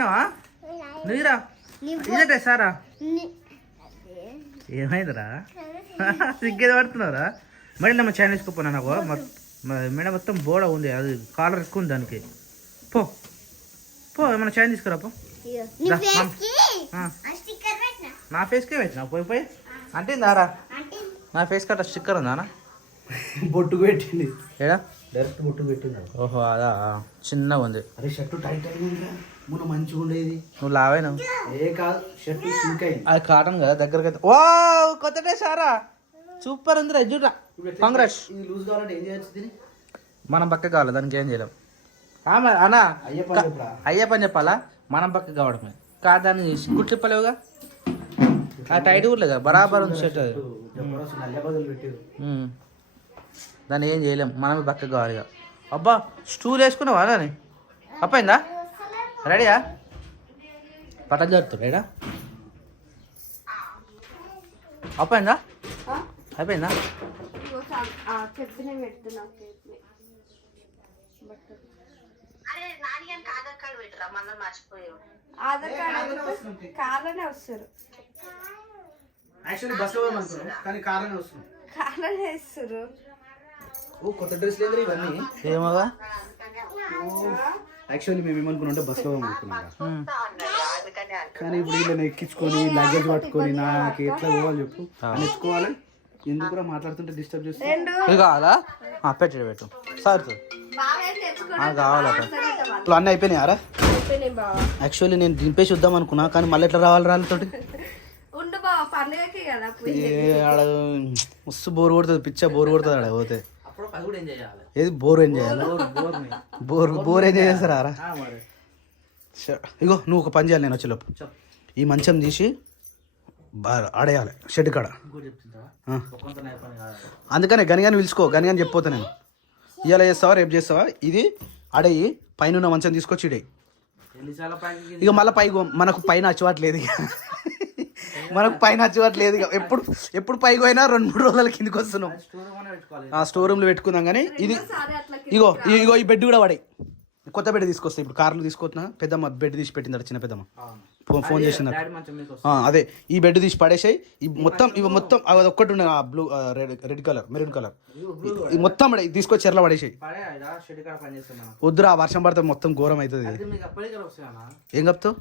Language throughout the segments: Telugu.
నువ్వురా ఇదే సారా ఏమైందిరా సిగ్గేది పడుతున్నావురా మరి ನಮ್ಮ చైనీస్కి పోనా నాకు మెడ మొత్తం బోడ ఉంది అది కాలర్ ఎక్కువ ఉంది దానికి పో పో ఏమన్నా చైన్ తీసుకురా పో నా ఫేస్కే పెట్టినా పోయి పోయి అంటే దారా నా ఫేస్ కట్ట స్టిక్కర్ ఉందా బొట్టు పెట్టింది ఏడా డైరెక్ట్ బొట్టు పెట్టింది. ఓహో అదా చిన్నగా ఉంది. అరే షర్టు టైట్ అయింది మొన్న మంచిగా ఉండేది. నువ్వు లావైనా ఏ కాదు షర్టు సింక్ అయింది. అది కాటన్ కదా దగ్గరకి అయితే ఓ కొత్త డ్రెస్ సారా సూపర్ ఉంది రా చూడరా కాంగ్రెస్. ఇది లూజ్ కావాలంటే ఏం చేయొచ్చు దీన్ని? మనం పక్క కావాలి దానికి ఏం చేయలేం అన్నా అయ్యప్పని చెప్పాలా మనం పక్క కావడమే కాదు దాన్ని కుట్లిప్పలేవుగా ఆ టైట్ కూడా లేదా బరాబర్ ఉంది షర్ట్ అది దాన్ని ఏం చేయలేం మనమే పక్క కావాలి ఇక. అబ్బా స్టూల్ వేసుకున్నావా దాన్ని అప్పయిందా రెడీయా పట్ట జరుపుతారు రేడా అప్పయిందా అయిపోయిందా ఆధార్ కార్డు కార్లోనే వస్తారు. యాక్చువల్లీ బస్సులో పోయామనుకున్నాం కానీ కార్లోనే వస్తున్నాం. కార్లోనే వస్తారు. ఓ కొత్త డ్రెస్ లేదు ఇవన్నీ ఏమోగా. యాక్చువల్లీ మేము ఏమనుకున్నాం అంటే బస్సులో పోయామనుకున్నాం కానీ ఇప్పుడు వీళ్ళని ఎక్కించుకొని లగేజ్ పట్టుకొని నాకు ఎట్లా పోవాలి చెప్పు అని ఎత్తుకోవాలి. ఎందుకు మాట్లాడుతుంటే డిస్టర్బ్ చేస్తే ఇది కావాలా పెట్టు పెట్టు సార్ కావాలట ఇప్పుడు అన్నీ అయిపోయినాయారా? యాక్చువల్లీ నేను దింపేసి వద్దాం అనుకున్నా కానీ మళ్ళీ ఎట్లా రావాలి రాళ్ళతోటి ఆడ మస్తు బోర్ కొడుతుంది పిచ్చ బోర్ కొడుతుంది ఆడ పోతే. ఏది బోర్ ఏం చేయాలి బోర్ ఏం చేస్తారా? ఇగో నువ్వు ఒక పని చేయాలి నేను వచ్చేలోపు ఈ మంచం తీసి ఆడేయాలి షెడ్ కాడ. అందుకనే గనిగాని పిలుచుకో గనిగాని చెప్పిపోతా నేను ఇవాళ చేస్తావా రేపు చేస్తావా ఇది ఆడేయి పైన మంచం తీసుకొచ్చి ఇడే ఇక మళ్ళీ మనకు పైన అచ్చవట్లేదు ఇక మనకు పైన అచ్చవట్లేదు ఇక ఎప్పుడు పైకి పోయినా 2-3 రోజుల కిందకి వస్తున్నాం. స్టోర్ రూమ్లో పెట్టుకుందాం కానీ ఇది ఇగో ఈ బెడ్ కూడా పడే కొత్త బెడ్ తీసుకొస్తా ఇప్పుడు కార్లు తీసుకొస్తున్నా. పెద్దమ్మ బెడ్ తీసి పెట్టింది చిన్న పెద్దమ్మ ఫోన్ చేసింది అదే ఈ బెడ్ తీసి పడేసాయి ఇవి మొత్తం అది ఒక్కటి ఉన్నాయి blue red colour maroon colour మొత్తం తీసుకొచ్చి చెర్ల పడేసాయి. వద్దురా వర్షం పడితే మొత్తం ఘోరం అవుతుంది. ఏం కప్తావు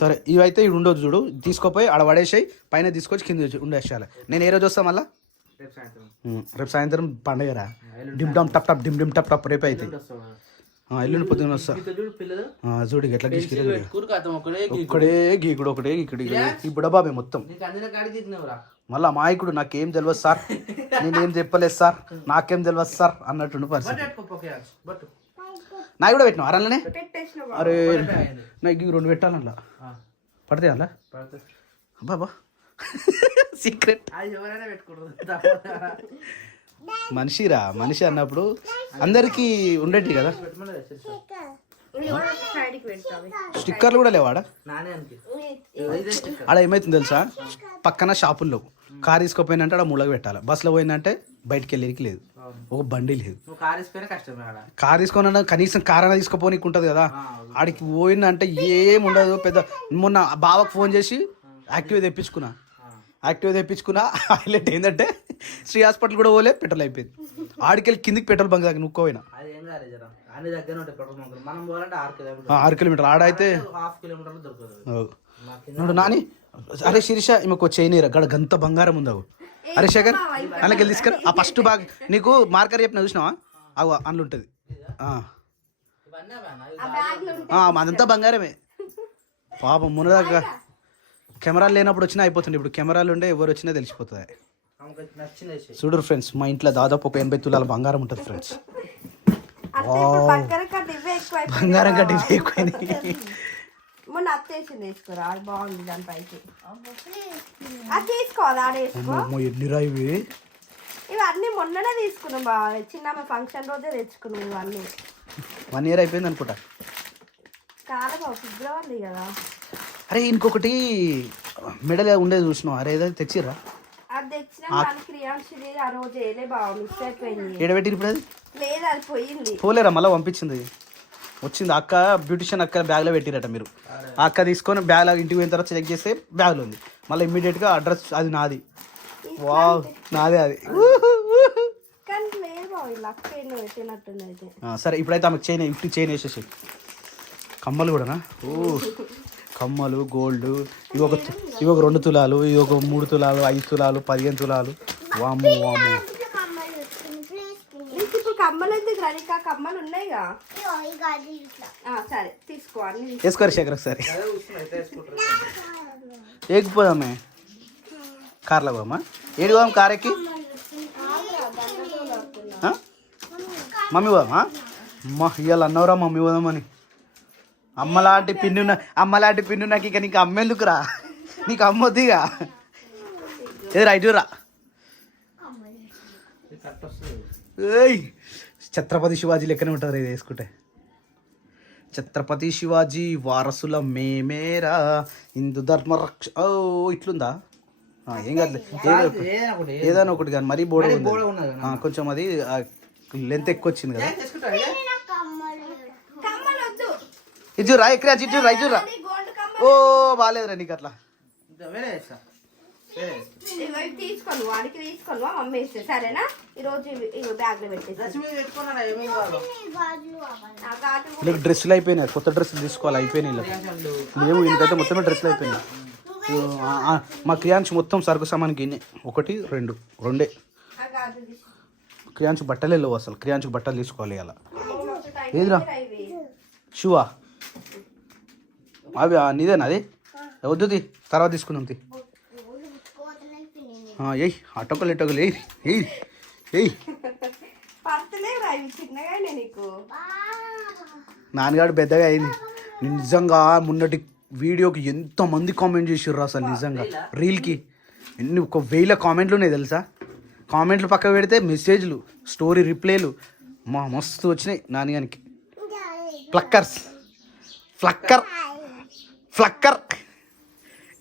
సరే ఇవైతే ఇవి ఉండొచ్చు చూడు తీసుకోపోయి ఆడ పడేసాయి పైన తీసుకొచ్చి కింద ఉండేసాలి. నేను ఏ రోజు వస్తాను మళ్ళీ రేపు సాయంత్రం పండుగరా డిమ్ డమ్ టప్ టప్ డిమ్ డిమ్ టప్ టప్ రేపు అయితే ఎల్లుండి పొద్దున్న వస్తా చూడు ఎట్లా ఒక్కడే గీకుడు ఒకటే గీకుడు ఇప్పుడు బాబే మొత్తం మళ్ళా మాయకుడు నాకేం తెలియదు సార్ నేనేం చెప్పలేదు సార్ నాకేం తెలియదు సార్ అన్నట్టుండి పరిస్థితి. నా కూడా పెట్టినా అరలనే అరే నాకు 2 పెట్టాలన్నా పడితే అలా బాబా సీక్రెట్ మనిషిరా మనిషి అన్నప్పుడు అందరికి ఉండేటి కదా. స్టిక్కర్లు కూడా లేవాడా ఆడ ఏమైతుంది తెలుసా పక్కన షాపుల్లో కార్ తీసుకోపోయినంటే ఆడ ముళ్ళకి పెట్టాలి. బస్సులో పోయిందంటే బయటకు వెళ్ళేకి లేదు ఒక బండి లేదు. కార్ తీసుకొని కనీసం కార్ అయినా తీసుకోపోనీకి ఉంటుంది కదా. ఆడికి పోయిందంటే ఏం ఉండదు. పెద్ద మొన్న బావకు ఫోన్ చేసి యాక్టివ్ తెప్పించుకున్నా హైలైట్ ఏంటంటే శ్రీ హాస్పిటల్ కూడా పోలే పెట్రోల్ అయిపోయింది. ఆడికెళ్ళి కిందికి పెట్రోల్ బంక్ దగ్గర నుక్కోపోయినా 6 కిలోమీటర్లు ఆడైతే నాని. అరే శిరీష ఈమెకు చైనీరా గడ గంత బంగారం ఉందావు. అరే శేఖర్ అందులోకి వెళ్ళి తీసుకురా ఆ ఫస్ట్ బాగా నీకు మార్కర్ చెప్పిన చూసినావా అవు అందులో ఉంటుంది అదంతా బంగారమే. పాపం మునదాకా కెమెరాలు లేనప్పుడు వచ్చినా అయిపోతుంది. ఇప్పుడు కెమెరాలు ఉండే ఎవరు వచ్చినా తెలిసిపోతుంది. చూడరు ఫ్రెండ్స్ మా ఇంట్లో దాదాపు ఒక 80 తులాల బంగారం ఉంటుంది ఫ్రెండ్స్. బంగారం కట్టి ఎక్కువైంది. ఎన్నిరా ఇవి ఇవన్నీ మొన్ననే తీసుకున్నాం బాగా చిన్న ఫంక్షన్ రోజే తెచ్చుకున్నాం. ఇవన్నీ 1 year అయిపోయింది అనుకుంటా. కాదు ఫిబ్రవరి కదా. అరే ఇంకొకటి మెడల్ ఉండేది చూసినావు అరే ఏదో తెచ్చిర్రా అది తెచ్చినా క్రియాన్షిది ఆ రోజు బాగా మిస్ అయిపోయింది. ఏడబెట్టి ఇప్పుడు అది లేదు అది పోయింది పోలేరా మళ్ళీ పంపించింది. వచ్చింది అక్క బ్యూటిషియన్ అక్క బ్యాగ్లో పెట్టిరట మీరు. ఆ అక్క తీసుకొని బ్యాగ్లో ఇంటికి పోయిన తర్వాత చెక్ చేస్తే బ్యాగ్లో ఉంది. మళ్ళీ ఇమ్మీడియట్గా అడ్రస్ అది నాది. వావ్ నాదే అది. కానీ లేదు బాబు ఇలా అక్క ఎన్నో పెట్టినట్టుంది అయితే. సరే ఇప్పుడైతే ఆమెకు చైన్ వేసేసి కమ్మలు కూడానా. ఓ కమ్మలు గోల్డ్ ఇవి ఒక 2 తులాలు, ఇవి ఒక 3 తులాలు, 5 తులాలు, 15 తులాలు. వాము వాము. నీకు ఇప్పుడు కమ్మలు ఎందుకు రా? నీకు ఆ కమ్మలు ఉన్నాయిగా. సరే తీసుకో అన్ని వేసుకోరు శేఖర్ ఒకసారి. ఏగిపోదామే కార్లో పోమా. ఏడు పోదాం కార్ ఎక్కి. మమ్మీ పోదామా? అమ్మ ఇవాళ అన్నవరా మమ్మీ పోదామని. అమ్మలాంటి పిన్ను నాకు ఇక నీకు అమ్మెందుకురా, నీకు అమ్మొద్దిగా. ఏది రైట్ రా. ఏయ్ ఛత్రపతి శివాజీ లెక్కనే ఉంటుంది ఇది వేసుకుంటే. ఛత్రపతి శివాజీ వారసుల మేమేరా హిందూ ధర్మ రక్ష. ఓ ఇట్లుందా? ఏం కాదు, ఏదైనా ఒకటి కానీ మరీ బోర్డు ఉంది కొంచెం. అది లెంత్ ఎక్కువ వచ్చింది కదా. ఇది రా ఎక్కడ ఇటు రా ఇటు రా. ఓ బాగాలేదురా నీకు అట్లా. తీసుకోను వాడికి తీసుకోను మమ్మీ ఇస్తే సరేనా. ఈరోజు బ్యాగ్ లో పెట్టేసి వీళ్ళకి డ్రెస్సులు అయిపోయినాయి, కొత్త డ్రెస్సులు తీసుకోవాలి అయిపోయినాయి. లేవు వీళ్ళకైతే మొత్తమే డ్రెస్సులు అయిపోయినాయి. మా క్రియాంశ్ మొత్తం సరుకు సామాన్కి 1 2 క్రియాంశ్ బట్టలే లేవు అసలు. క్రియాంశ్ బట్టలు తీసుకోవాలి అలా. ఏదిరా షూవా అవి నీదేనా? అది వద్దుది తర్వాత తీసుకున్నాం. ఎయ్ అటొకలు ఇటొకలు ఎయ్ నాన్నగాడు పెద్దగా అయింది. నిజంగా మొన్నటి వీడియోకి ఎంతమంది కామెంట్ చేసిర్రు అసలు. నిజంగా రీల్కి 1000 కామెంట్లు ఉన్నాయి తెలుసా. కామెంట్లు పక్క పెడితే మెసేజ్లు, స్టోరీ రిప్లైలు మస్తు వచ్చినాయి నాన్నగానికి. ఫ్లక్కర్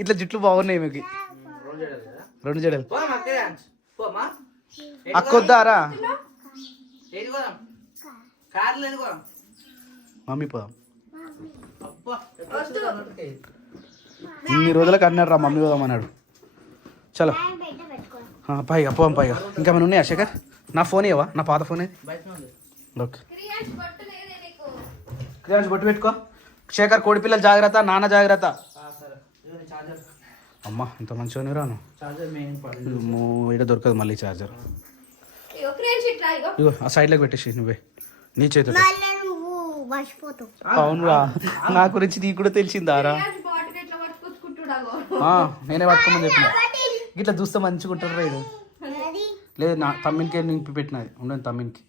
ఇట్లా జుట్లు బాగున్నాయి మీకు. 2 జడలు అక్కొద్దారా మమ్మీ పోదాం. ఇన్ని రోజులకు అన్నాడు రా మమ్మీ పోదాం అన్నాడు. చలో పైగా పోదాం. పైగా ఇంకా ఏమైనా ఉన్నాయా శేఖర్? నా ఫోన్ ఇవ్వవా? నా పాత ఫోన్ ఏది? ఓకే క్రియాంశ్ బొట్టు పెట్టుకో. శేఖర్ కోడిపిల్లలు జాగ్రత్త, నాన్న జాగ్రత్త. అమ్మా ఇంత మంచిగా రాను ఇక్కడ దొరకదు మళ్ళీ చార్జర్. ఇగో ఆ సైడ్లోకి పెట్టేసి నువ్వే నీ చేతులు. అవునురా నా గురించి నీకు కూడా తెలిసిందారా? నేనే పట్టుకోమని చెప్పిన. ఇట్లా చూస్తే మంచిగా ఉంటారు రైడు. లేదు నా తమ్మిన్కే నింపి పెట్టినది ఉండదు. తమ్మిన్కి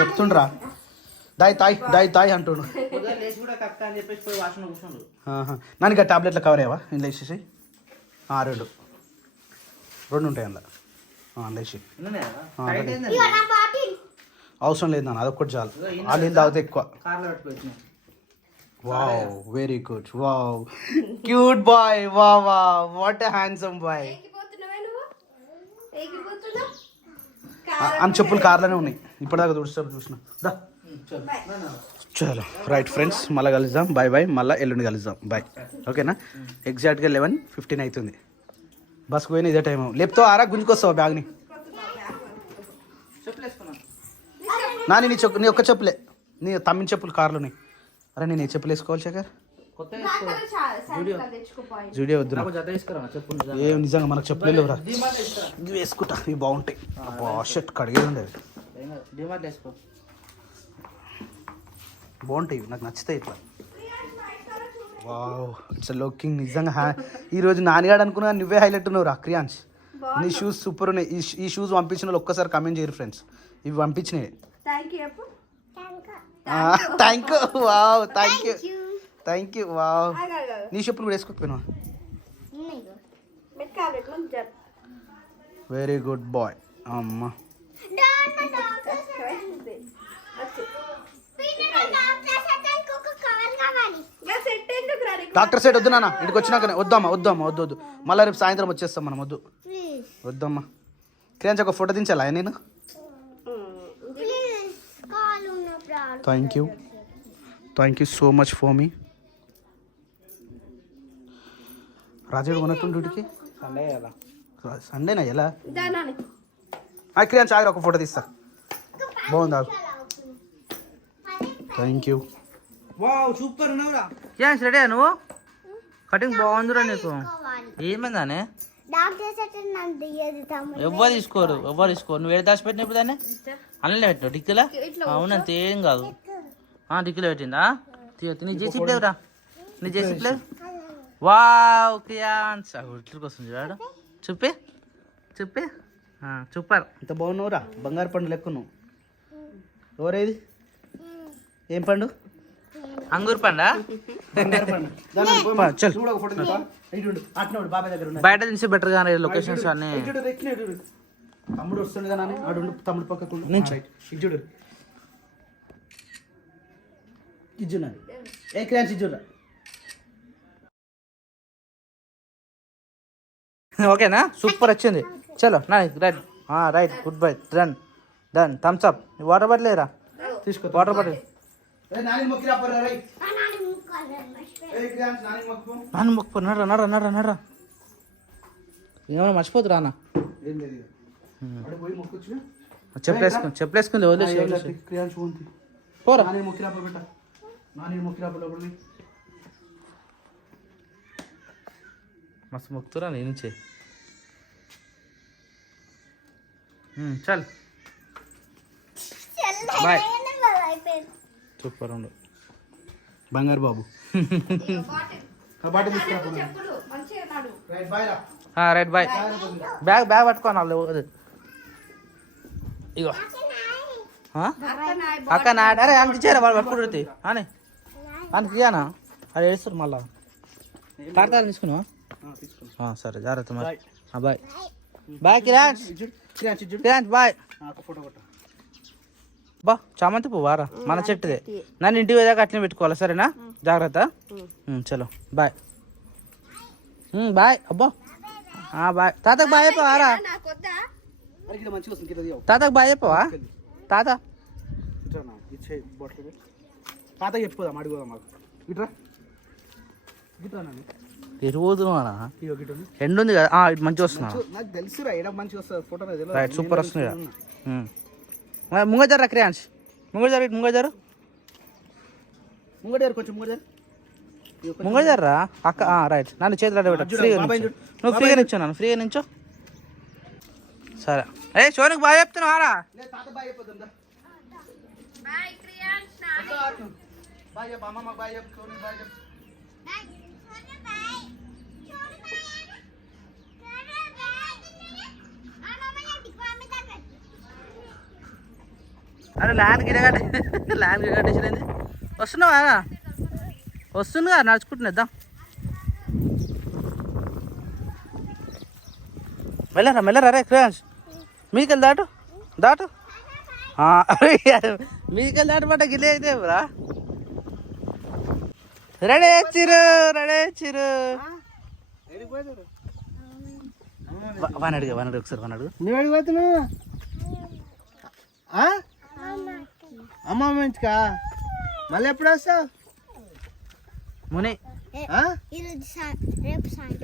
చెప్తుండ్రా దాయి అంటుండు. నన్ను ఇక టాబ్లెట్లో కవర్ అయ్యావా? ఇంట్లో వేసేసి 2 ఉంటాయి అందులో. అందులో వేసి అవసరం లేదు నాన్న, అదొక్కటి చాలు. ఆ నీళ్ళు తాగితే ఎక్కువ. Wow very good. Wow cute boy. Wow what a handsome boy. అని చెప్పులు కార్లోనే ఉన్నాయి ఇప్పటిదాకా చూసిన. చలో రైట్ ఫ్రెండ్స్, మళ్ళీ కలుద్దాం. Bye bye. మళ్ళీ ఎల్లుండి కలుద్దాం. బాయ్. ఓకేనా? ఎగ్జాక్ట్గా 11:15 అవుతుంది. బస్కు పోయిన ఇదే టైం. లేపుతో ఆరా గుంజుకొస్తావా బ్యాగ్ని? నాని నీ ఒక్క చెప్పులే, నీ తమ్మిన చెప్పులు కార్లోనే. అరే నేను ఏ చెప్పులు వేసుకోవాలి శేఖర్? జూడియో వద్దు ఏం నిజంగా మనకు చెప్పులే లేవురా. ఇవి వేసుకుంటా, ఇవి బాగుంటాయి. షర్ట్ కడిగేది ఉండేది బాగుంటాయి, నాకు నచ్చుతాయి ఇట్లా. వావ్ ఇట్స్ లుకింగ్ నిజంగా. ఈరోజు నాన్నగాడు అనుకున్నా నువ్వే హైలైట్ ఉన్నావు రా క్రియాంశ్. నీ షూస్ సూపర్ ఉన్నాయి. ఈ షూస్ పంపించిన వాళ్ళు ఒక్కసారి కమెంట్ చేయరు ఫ్రెండ్స్. ఇవి పంపించినాయి. Thank you. Wow thank you. Wow నీ చెప్పులు కూడా వేసుకోకపోయినా. Very good boy. అమ్మా డాక్టర్ సైడ్ వద్దు నాన్న. ఇక్కడికి వచ్చినాక వద్దు. మళ్ళీ రేపు సాయంత్రం వచ్చేస్తాం మనం. వద్దమ్మా. క్రియాంశ్ ఒక ఫోటో దించాలా నేను? Thank you so much for me. రాజేడు కొనట్టు డ్యూటీకి సండే కదా. సండేనా ఎలా దా నాని. క్రియాన్స్ ఆగి ఒక ఫోటో తీస్తా. బాగుందా? Thank you. వావ్ సూపర్ ఉన్నావురా. క్రియాన్స్ రెడీయా నువ్వు? కటింగ్ బాగుందిరా నీకు. ఏమైందానే? ఎవ్వరు తీసుకోరు నువ్వు ఏడు దాచిపెట్టినప్పుడు దాన్ని అన్నలే పెట్టినావు డిక్కీలా? అవునంత ఏం కాదు. డిక్కీలో పెట్టిందా? నీ జేసీపీ లేవురా, నీ జేసీపీ లేవు. వావ్ క్రియాన్స్ ఇట్లకి వస్తుంది చూడాడు. చూపి సూపర్. ఇంత బాగున్నావురా, బంగారు పండు లెక్క నువ్వు. ఎవరేది? ఏం పండు? అంగూర్ పండా? చల్ బాబాయ్ దగ్గర బయట నుంచి బెటర్ గా లొకేషన్స్ అన్ని. తమ్ముడు వస్తుంది కదా నాని, ఆడు తమ్ముడు పక్కకు ఇజ్జుడు ఇజ్జున్నా ఏ క్రియాన్స్ ఇజ్జురా. ఓకేనా? సూపర్ వచ్చింది. చలో right right goodbye done thumbs up. Water bottle లేరా? తీసుకో వాటర్ బాటిల్. నాని మొక్కు నడరా ఏమన్నా మర్చిపోతురా అన్న. చెప్పలేసుకుంది వదిలేసి పోరా. మస్తు మొక్కుతురా నీ నుంచి. చల్ బాయ్. సూపర్ ఉండు బంగారు బాబు. చెప్పులు మంచిగా నాడు. Right bye. బ్యాగ్ పట్టుకోను వాళ్ళు. ఇగో అక్క నా అరే అని ఇచ్చారా వాళ్ళు పట్టుకుంటుంది అని అని ఇయ్యానా? అది వేస్తారు మళ్ళా. కార్తాలు తీసుకున్నావా? సరే జాగ్రత్త మరి. బాయ్ బాయ్ కిరాన్స్ బాయ్. బా చామంతి పువ్వారా మన చెట్టుదే. నన్ను ఇంటికి పోయాక అట్లనే పెట్టుకోవాలి సరేనా? జాగ్రత్త. చలో బాయ్ బాయ్. అబ్బా బాయ్. తాతకు బాయ్ చెప్పవారా? తాతకు బాయ్ చెప్పవా? తాత తాత చెప్పుదాం అడుగుదాం మాకు. ఇట్రా తిరుగుతున్నా ఎండు ఉంది కదా మంచిగా వస్తున్నా. నాకు తెలుసురా ఎడ మంచిగా వస్తుంది ఫోటో. రైట్ సూపర్ వస్తుంది. ముంగజారు క్రియాన్స్ ముంగజారు కొంచెం ముంగజారా అక్క. రైట్ నన్ను చేతులు పెట్టు. నువ్వు ఫ్రీగా నించో, నన్ను ఫ్రీగా నించో. సరే ఏ సోనికి బాగా చెప్తున్నావారా? అరే ల్యాండ్ కట్టేసింది. వస్తున్నావా? వస్తుందిగా నడుచుకుంటున్నా. మెల్లరా రే క్రియాన్స్. మీకెళ్ళి దాటు మీకెళ్ళి దాటు పట్ట గిల్లే అయితే రా. రెడీ చిరు వన్ అడిగా ఒకసారి వన్ అడుగు. నువ్వు అడిగిపోతున్నావు అమ్మ మంచిగా. మళ్ళీ ఎప్పుడు వస్తావు? ముని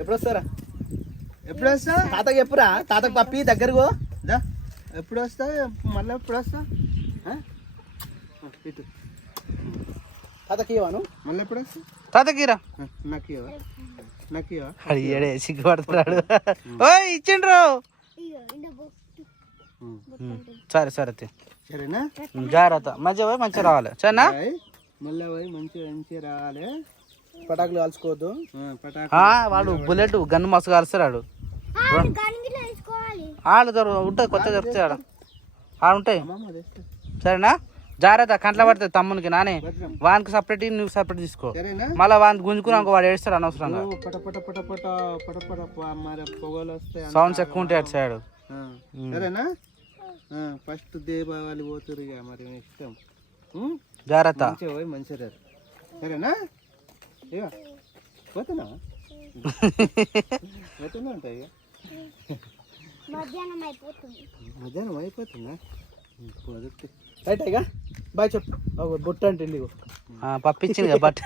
ఎప్పుడు వస్తారా? ఎప్పుడు వస్తావు? తాతకి చెప్పురా. తాతకు పప్పి దగ్గరకు ఎప్పుడు వస్తావు? మళ్ళీ ఎప్పుడు వస్తావు? ఇటు తాతకి ఇవ్వను. మళ్ళీ ఎప్పుడు వస్తావు? తాతకిరా నాకు అడిగాడే సిగ్గుపడుతున్నాడు. ఓయ్ ఇచ్చిండ్రు. సరే సరేనా? జాగ్రత్త మంచిగా పోయి మంచిగా రావాలి సరేనా? మళ్ళీ పోయి మంచిగా రావాలి. పటాకులు కాల్చుకోవద్దు. వాడు బుల్లెట్ గన్ను మస్తు కాలుస్తాడు. వాళ్ళు ఉంటుంది కొత్త దొరుకుతాయి ఆడ ఉంటాయి సరేనా? జాగ్రత్త కంట్లో పడుతుంది తమ్మునికి నానే. వానికి సపరేట్ నువ్వు సపరేట్ తీసుకో. మళ్ళీ వానికి గుంజుకున్నాక వాడు ఏడుస్తాడు అనవసరంగా. సౌండ్స్ ఎక్కువ ఉంటాయి అటు సైడ్. సరేనా? ఫస్ట్ దీపావళి పోతురు మరి ఇష్టం. జాగ్రత్త మంచిగా సరేనా? పోతున్నా ఉంటాయి. మధ్యాహ్నం అయిపోతుందా? కుదిరితే రైట్ ఇక బాయ్ చెప్పు బొట్టు అంటే ఇల్లు పంపించింది బట్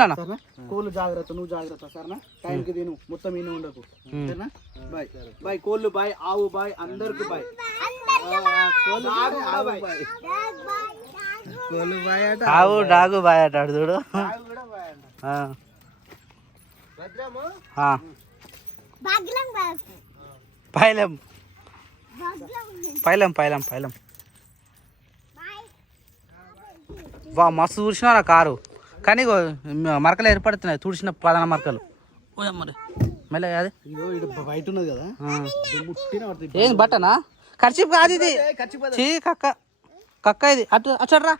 నాన్న కోళ్ళు జాగ్రత్త, నువ్వు జాగ్రత్త సరేనా? టైంకి తిను, మొత్తం ఈయన ఉండకు సరేనా? Bye bye. కోళ్ళు బాయ్, ఆవు బాయ్, అందరికి బాయ్. కోళ్ళు బాయ్ అట, ఆవు డాగు బాయ్ అట ఆడు చూడు. పైలం పైలం పైలం పైలం. వా మస్తు చూసినా నా కారు, కానీ ఇగో మరకలు ఏర్పడుతున్నాయి, తుడిచిన ప్రధాన మరకలు. మరి మళ్ళీ అది ఇగో ఇది బయట ఉన్నది కదా, ముట్టిన పడుతుంది. ఏంది బట్టనా? ఖర్చు కాదు ఇది, చీ కక్క కక్క ఇది. అచ్చడ్రా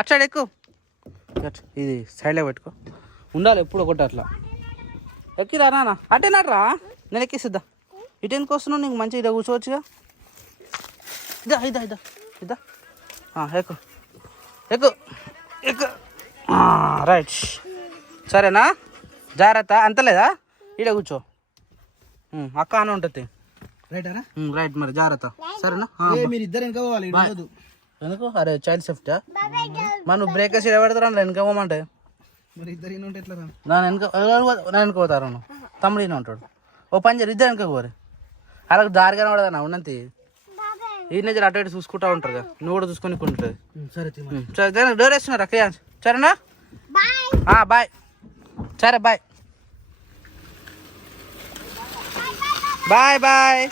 అచ్చాడు ఎక్కువ, ఇది సైడ్లో పెట్టుకో, ఉండాలి ఎప్పుడు ఒకటి అట్లా. ఎక్కిరా నాన్న, అట్టేనట్రా నేను ఎక్కిసిద్దా. ఇటు ఎందుకు వస్తున్నావు? నీకు మంచిగా ఇదా కూర్చోవచ్చుగా. ఇదా ఇదా ఇదా ఇదా ఎక్కు ఎక్కు ఎక్కు. రైట్ సరేనా? జాగ్రత్త. అంతలేదా? ఇడ కూర్చో, అక్క అని ఉంటుంది. రైటరా? రైట్ మరి జాగ్రత్త సరేనా? మీరు ఇద్దరు వెనక పోవాలి, ఈడ ఉండొద్దు. ఎందుకు? అరే చైల్డ్ సేఫ్టీ మనం బ్రేక్ వేసి పెడతారా వెనక పోమంటే? మరి ఇద్దరు ఈయన ఉంటే ఎట్లా రా? నా వెనక పోతారు. తమ్ముడు ఈయన ఉంటాడు. ఓ పని చేయరు, ఇద్దరు వెనక పోరు. అలాగ దారిగానే పడదా ఉన్నంత ఈయన అటు ఇటు చూసుకుంటా ఉంటారు కదా, నువ్వు కూడా చూసుకొని ఉంటుంది. సరే డోర్ వేస్తున్నారు అక్క, సరేనా? బాయ్. సరే బాయ్ బాయ్ బాయ్.